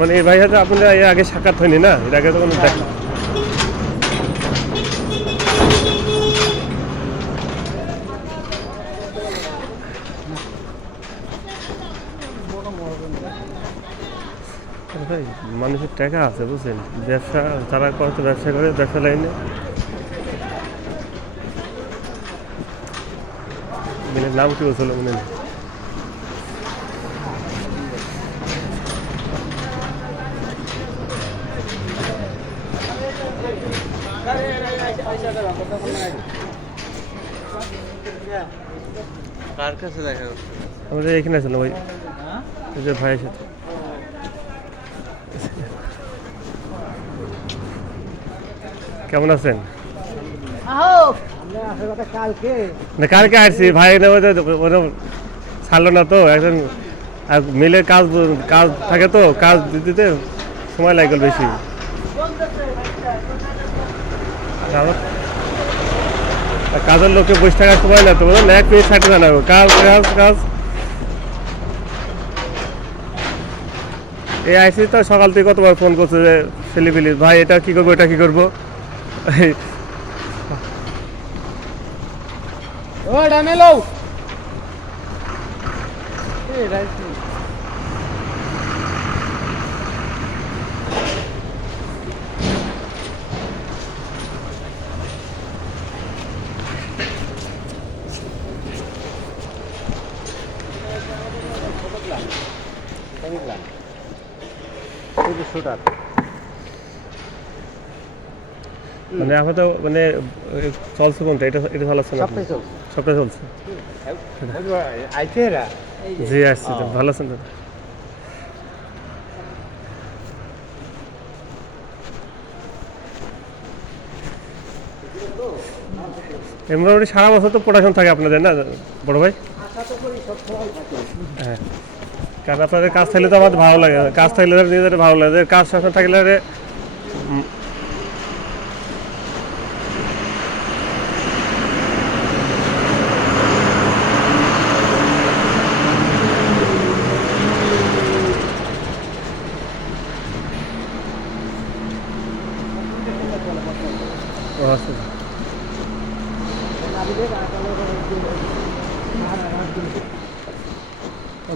মানে এই ভাই হয়তো আপনারা এর আগে সাক্ষাৎ হয়নি না, এর আগে তো কোনো ভাই মানুষের টাকা আছে বুঝছেন, ব্যবসা যারা কত ব্যবসা করে ব্যবসা লাইনে নাম কি বলছিল মনে নেই। কার কাছে দেখা করছে? আমাদের এখানে আছে না ওই যে ভাইয়ের সাথে। কেমন আছেন? না কালকে আসছি ভাই, ছাড়লো না তো একজন, আর মিলের কাজ কাজ থাকে তো, কাজ দিতে সময় লাগবে বেশি। কাজের লোকে বসে থাকার সময় না তো, বলুন 1 মিনিট থাকতে জানাবো কাজ কাজ কাজ। এই আইসি তো সকাল থেকে কতবার ফোন করছে যে ছেলেপিলি ভাই এটা কী করবো এটা কী করবো। মানে এখন তো মানে চলছে কোনটা, এটা এটা চালাচ্ছে না? সবটাই চলছে। জি আসছি তো, ভালো আছেন দাদা? মোটামুটি সারা বছর তো প্রোডাকশন থাকে আপনাদের না বড় ভাই? হ্যাঁ, কারণ আপনাদের কাজ থাকলে তো আমাদের ভালো লাগে, কাজ থাকলে নিজেদের ভালো লাগে, কাজ সবসময় থাকলে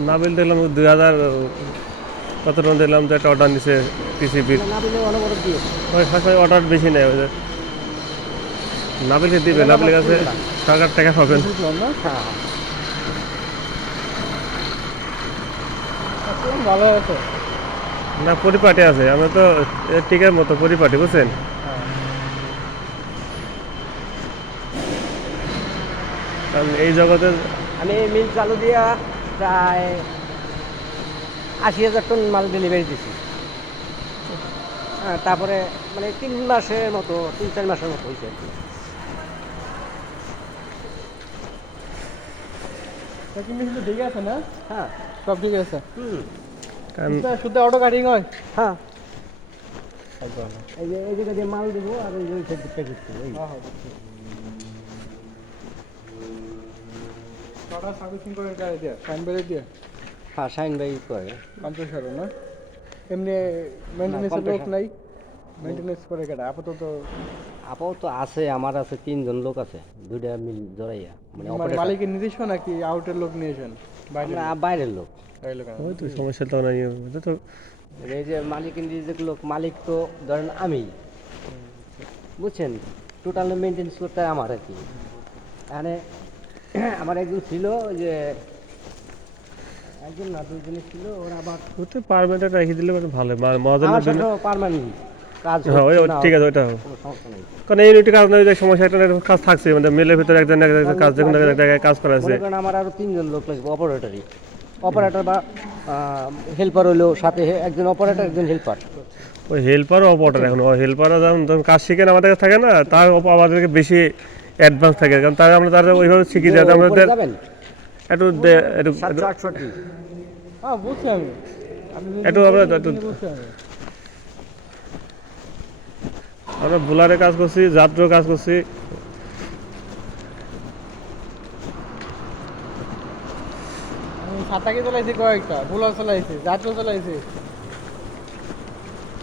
নাবিল দেখলাম 2000 কত রকম দেখলাম যে একটা অর্ডার নিছে টিসিপির। অর্ডার বেশি নেই, নাবিলকে দিবে, নাবিলের কাছে সরকার টাকা পাবেন। ভালো আছে না পরিপাটি আছে, আমরা তো টিকের মতো পরিপাটি বুঝছেন। কারণ এই জগতে আমি মিল চালু দিয়া প্রায় 80,000 টন মাল ডেলিভারি দিছি। হ্যাঁ, তারপরে মানে 3 মাসের মতো 3-4 মাসের মতো হয়েছে। কিন্তু ঠিক আছে না? হ্যাঁ সব ঠিক আছে। শুধু অটো কাটিং হয়। হ্যাঁ এই যে এই জায়গা দিয়ে মাল দেবো আর এই যে দিকটা দিচ্ছি। সার্ভিসিং করে দিয়ে সাইন বাইরে দিয়ে। হ্যাঁ সাইন বাই করে কম্প্রেসার না এমনি মেইনটেনেন্সের লোক নাই। মেইনটেনেন্স করে কেটে আপাতত আছে, আমার আছে 3 জন লোক আছে, 2টা মিল জড়াইয়া। মানে মালিকের নিজস্ব নাকি আউটের লোক নিয়েছেন? বাইরের লোক। ওই তো সমস্যা তো নাই তো। এই যে মালিকের নিজের লোক, মালিক তো ধরেন আমি, বুঝছেন, টোটাল মেইনটেনেন্স করতে আমার আর কি। এখানে আমার একজন ছিল যে একজন না 2 জনই ছিল, ওরা আবার ওতে পারমানেন্ট রেখে দিলে মানে ভালো, মজার আমার সাথে পার্মানেন্ট কাজ। হ্যাঁ ওই ঠিক আছে, ওইটা কোনো সমস্যা নেই। কারণ এই ইউনিটের কাজ নয়, সমস্যা একটা কাজ থাকছে, মানে মিলের ভিতরে একজন কাজ যখন জায়গায় কাজ করা আছে। কারণ আমার আরও 3 জন লোক লাগবে, অপারেটর বা হেল্পার হলো, সাথে একজন অপারেটর একজন হেল্পার। ওই হেল্পারও অপারেটর, এখন হেল্পাররা যখন কাজ শিখেন আমাদের কাছে থাকে না, তার আমাদেরকে বেশি অ্যাডভান্স থাকে, কারণ তারা আমরা তারা ওইভাবে শিখিয়ে দেয় আমাদের একটু একটু আমরা বোলারে কাজ করছি, যাত্রীয় কাজ করছি। ছাতাকে চলাইছি, কয়েকটা বোলার চলাইছি, যাত্রী চলাইছি।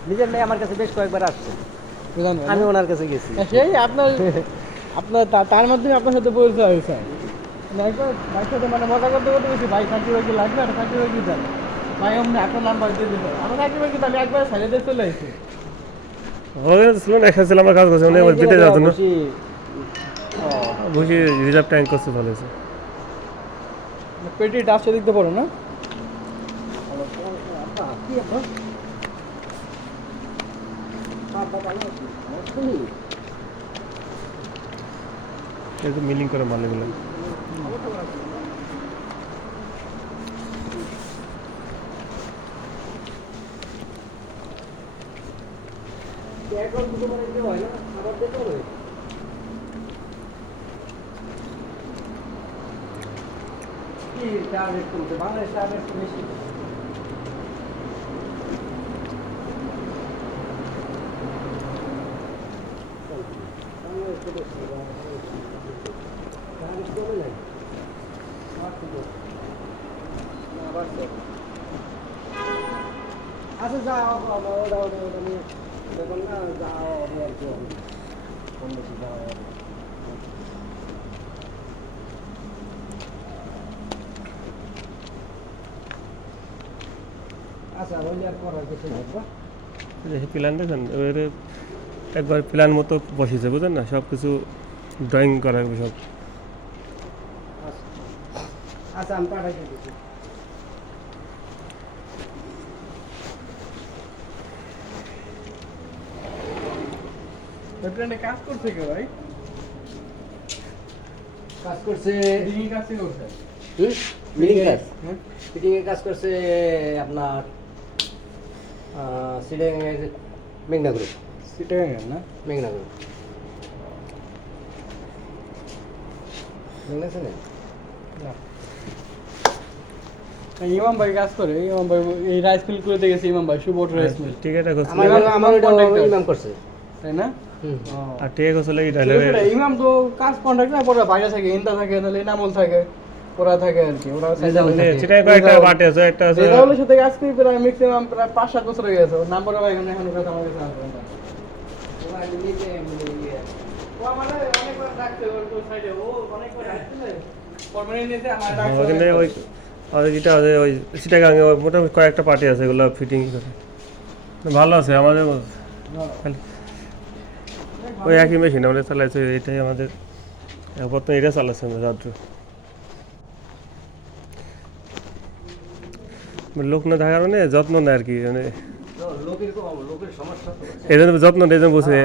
নিজের মেয়ে আমার কাছে বেশ কয়েকবার আসছে, বুঝলাম আমি ওনার কাছে গেছি। সেই আপনার আপনার তার মাধ্যমে আপনার সাথে পরিচয় হয়েছে। আমি একবার ভাইয়ের সাথে মানে মজা করতে করতে গেছি, ভাই চাকরি বাকরি লাগবে, একটা চাকরি বাকরি দেন। ভাই অমনি আপনার নাম্বার দিয়ে দিল, আমার চাকরি বাকরি তো আমি একবার সাইডে দিয়ে চলে আসছি। ওখানে ছিল না, একসাথে ছিল, আমার কাজ করছে, উনি আমার জিতে যাওয়ার জন্য বসি- ও, বসে রিজার্ভ ট্যাঙ্ক করছে, ভালো হয়েছে। পেটি ডাস্টে দেখতে পারো না? আব্বা, কি আব্বা? আব্বা ভালো আছি। শুনি। একটু মিলিং করে মালগুলো। এখন দুটো মানে কি হয় না, খাবার দিতে হবে। কি চার রেট কমছে, বাংলাদেশ চার রেট বেশি। বাংলাদেশ তো বেশি, চার রেট কমে যায়। আচ্ছা যাও, ওটা নিয়ে দেখুন না, যাও আমি আর কি কম বেশি যাও। আচ্ছা ওই আর করার কিছু নেই বা? প্ল্যান দেখেন, এবারে একবার প্ল্যান মতো বসেছে, বুঝলেন না, সব কিছু ড্রয়িং করা হবে সব। আচ্ছা আমি পাঠাই দিচ্ছি। ট্রেনে কাজ করছে কে ভাই? কাজ করছে দিনই কাজ কি করছে? মিলিং কাজ, হ্যাঁ? ফিটিং এর কাজ করছে আপনার সিডিং এর মেঘনা গ্রুপ, সিটাগাং না? মেঘনা গ্রুপ মেঘনা আছে না? না। ইমাম ভাই কাজ করে, ইমাম ভাই এই রাইস মিল করে গেছে, ইমাম ভাই সুবোট রাইস মিল, ঠিক আছে করছিল, আমার এটা Contractor। ইমাম করছে। তাই না? হুম। আর ঠিক আছে লাগি সেটা ইমাম তো কাজ কন্ট্রাক্ট না, পরে বাইরে থাকে, ইন্দা থাকে, নাহলে ইনামল থাকে, ওরা থাকে আর কি, ওরা সেটাই কয়েকটা পার্টি আছে, একটা আছে রেজাউলের সাথে কাজ করি প্রায় ম্যাক্সিমাম প্রায় 5-7 বছর হয়ে গেছে, ওর নাম্বার ভাই এখন এখনো কথা আমার কাছে আসবে না। ওরা নিজে মানে ইয়ে, ও মানে অনেকবার ডাকছে ওর সাইডে, ও অনেকবার ডাকছে, পার্মানেন্ট নিতে আমার ডাকছে। ওখানে ওই যেটা আছে ওই চিটাগাঙে ওই মোটামুটি কয়েকটা পার্টি আছে, এগুলো ফিটিং করে ভালো আছে আমাদের। খালি ওই একই মেশিন আমাদের চালাইছে, এটাই আমাদের বর্তমানে এটা চালাচ্ছে আমরা রাত্র। লোক না থাকার মানে যত্ন নেয় আর কি, মানে লোকের সমস্যা তো। এই জন্য যত্ন নেই, এই জন্য বসে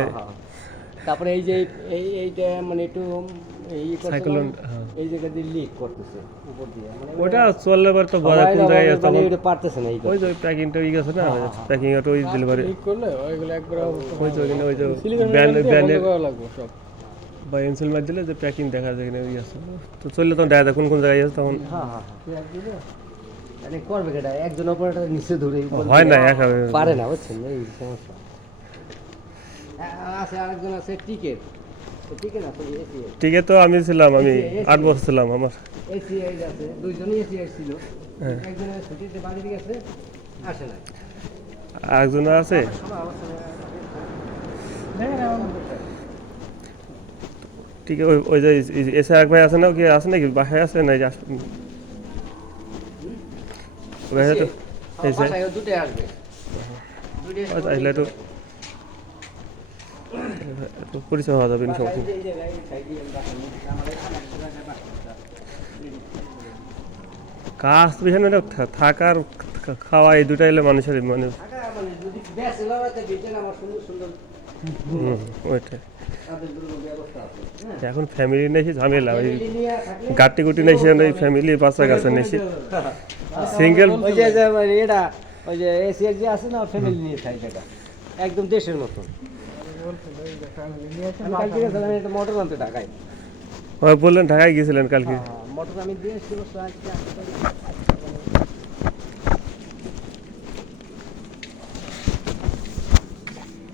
তারপরে এই যে এইটা মানে একটু সাইক্লোন, এই জায়গা দিয়ে লিক করতেছে উপর দিয়ে, মানে ওটা চললে পর তো বড় কোন জায়গায় আছে তখন এটা পারতেছে না এই ওই যে প্যাকিংটা ওই গেছে না, প্যাকিং এর ওই ডেলিভারি ঠিক করলে ওইগুলো একবার ওই যে ওইখানে ওই যে সিলিকন ব্যানের বন্ধ করা লাগবে সব। বা এনসিল মার দিলে যে প্যাকিং দেখা যায় কিনা ওই আছে, তো চললে তখন দেখা যায় কোন কোন জায়গায় আছে তখন হ্যাঁ হ্যাঁ মানে করবে কেটা, একজন অপারেটর নিচে ধরে হয় না একা পারে না, বুঝছেন এই সমস্যা। আছে আরেকজন আছে টিকেট, টিকেট আছে এসি, ঠিক আছে। তো আমি ছিলাম, আমি 8 বছর ছিলাম, আমার এসি আছে, দুইজনই এসি ছিল, হ্যাঁ। একজনের ছুটিতে বাড়ি গেছে, আসে না। আরেকজন আছে ঠিক আছে, ওই যে এসে এক ভাই আছে না, কি আছে নাকি বাসায় আছে না, এই যে ভাই তো এই যে বাসায় দুটোই আসবে, দুটোই এসে আসলে তো একটু পরিচয় হওয়া যাবে সমস্যা নেই। এই জায়গায় এই সাইডে আমাদের কাজ বিষয় না, থাকার খাওয়া এই দুটাই হলে মানুষের মানে মানে যদি ব্যাচেলর আছে ভিতরে আমার সুন্দর সুন্দর ওইটাই। তাদের দুটো ব্যবস্থা আছে, হ্যাঁ। এখন ফ্যামিলি নেই ঝামেলা, ওই ফ্যামিলি নিয়ে থাকলে গাটি গুটি নেই সেখানে ফ্যামিলি বাচ্চা কাছে নেই সিঙ্গেল। ওই যে এটা ওই যে এসিআর যে আছে না, ফ্যামিলি নিয়ে থাকে, এটা একদম দেশের মতো। আমি কালকে গেছিলাম একটা মোটর আনতে ঢাকায়, বললেন ঢাকায় গিয়েছিলেন কালকে, মোটর আমি দিয়ে এসেছি, আজকে আসতে পারি।